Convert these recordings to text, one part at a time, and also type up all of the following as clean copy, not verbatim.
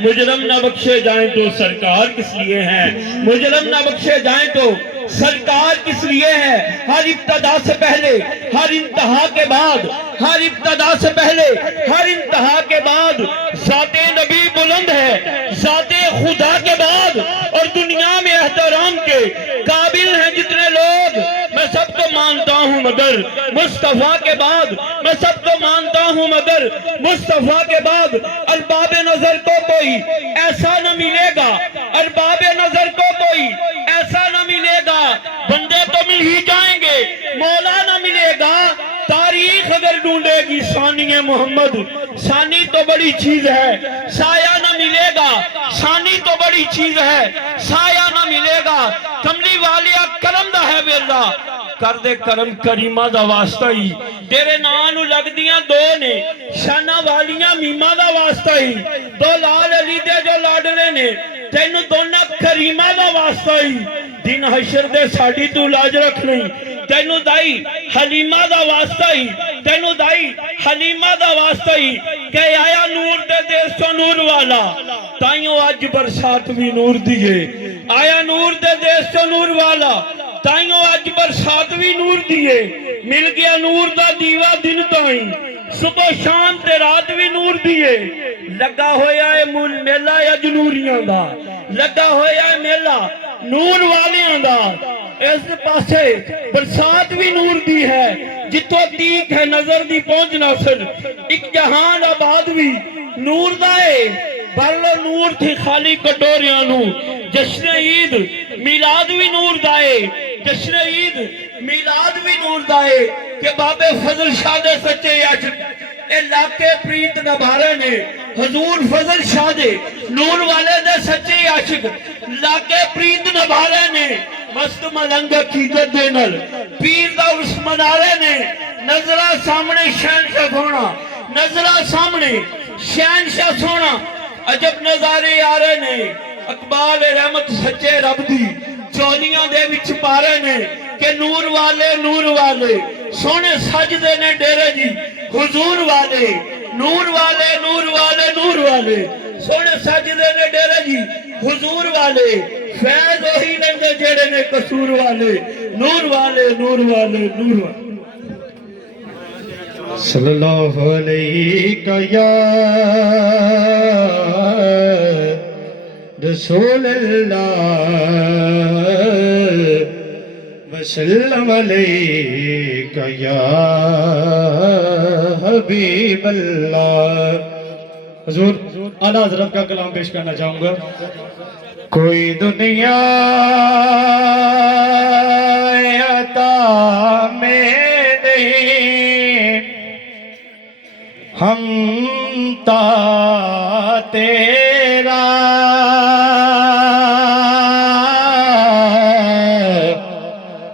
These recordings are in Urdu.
مجرم نہ بخشے جائیں تو سرکار کس لیے ہیں، مجرم نہ بخشے جائیں تو سرکار کس لیے ہے۔ ہر ابتدا سے پہلے ہر انتہا کے بعد، ہر ابتدا سے پہلے ہر انتہا کے بعد ذات نبی بلند ہے، ذات خدا کے بعد، اور دنیا میں احترام کے قابل ہیں جتنے لوگ، میں سب کو مانتا ہوں مگر مصطفیٰ کے بعد، میں سب کو مانتا ہوں مگر مصطفیٰ کے بعد ارباب نظر کو کوئی ایسا نہ ملے گا، ارباب نظر کو کوئی ایسا نہ ملے گا، بندے تو مل ہی جائیں گے، مولا نہ ملے گا، تاریخ اگر ڈھونڈے گی ثانی محمد، ثانی تو بڑی چیز ہے، سایہ نہ ملے گا، ثانی تو بڑی چیز ہے، سایہ نہ ملے گا، کملی والیا کرم دا ہے ویلا، کر دے کرم کریمہ دا واسطہ ہی، تیرے نانو لگ دیاں دو نے، شانہ والیاں میمہ دا واسطہ ہی، دو لال علی دے جو لاڈنے نے، تینو دونا کریمہ دا واسطہ ہی، دن حشر دے ساڑی تو لاج رکھ نہیں، تینو دائی حلیمہ دا واسطہ ہی، تینو دائی حلیمہ دا واسطہ ہی، کہ آیا نور دے دیس تو نور والا، تائیوں آج برسات بھی نور دیئے، آیا نور دے دیس تو نور والا، تائیوں آج برسات بھی نور دیئے، مل گیا نور دا دیوہ دن تائیں، صبح شام تے رات بھی نور دیئے، لگا ہویا ہے میلہ یا جنوریاں دا، لگا ہویا ہے میلہ نور والیاں دا، اس پاسے برسات بھی نور دی ہے، جتو تیک ہے نظر دی پہنچ ناصر، ایک جہان آباد بھی نور دائے، برلو نور تھی خالی کٹوریاں نو، جشن عید میلاد بھی نور دائے، جشن عید میلاد بھی نور دائے، کہ باب فضل شاہ دے سچے عاشق اے لاکے پریت نبھارے نے، حضور فضل شاہ دے نور والے دے سچے عاشق لاکے پریت نبھارے نے، مست ملنگ عقیدت دے نل پیر دا اس منارے نے، نظرہ سامنے شہنشاہ سونا، نظرہ سامنے شہنشاہ سونا، عجب نظارے آرے نے، اقبال رحمت سچے رب دی چولیاں دے وچ پارے نے، کہ نور والے سونے سجدے نے ڈیرے جی، حضور والے نور والے نور والے نور والے، سونے سجدے نے ڈیرے جی، حضور والے، فیض وہی لندے جیڑے نے قصور والے، نور والے نور والے نور والے۔ صلی اللہ علیہ یا رسول اللہ وسلم علیہ یا حبیب اللہ۔ حضور اعلیٰ حضرت کا کلام پیش کرنا چاہوں گا۔ کوئی دنیا عطا میں نہیں، ہم تا تیرا،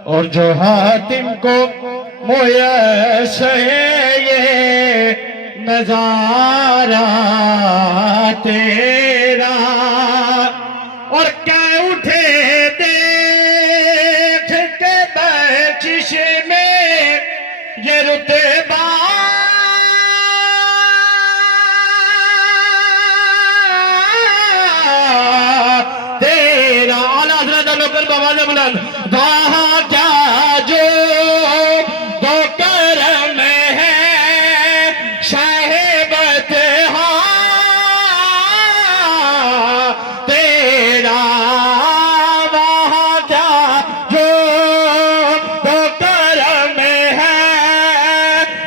اور جو حاتم کو میسر یہ نظارہ تیرا، اور کہہ اٹھے دیکھ کے بخشش میں یہ رتبہ تیرا۔ اعلیٰ حضرت لوکل بواز بلند، وہاں کیا جو دو کرم ہے شہبت تیرا، وہاں کیا جو دو کرم ہے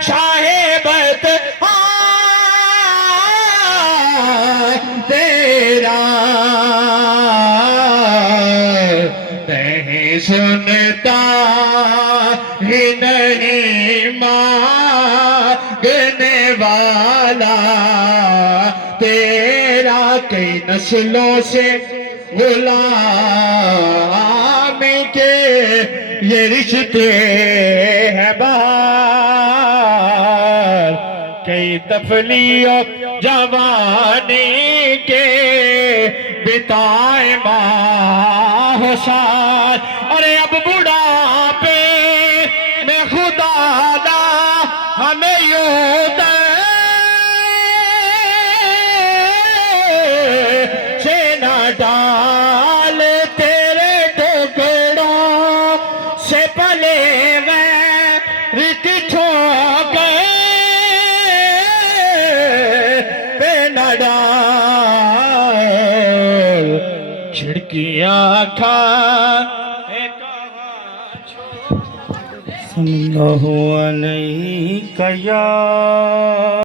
شہبت تیرا، نہیں سنتا ہی نہیں مانگنے والا تیرا، کئی نسلوں سے غلام کے یہ رشتے ہیں بہار، کئی تفلیوں جوانی کے بتائے ماہ سال، ارے اب بڑھاپے میں خدا دا ہمیں ڈال کھڑکیاں کھا صلی اللہ علیہ یا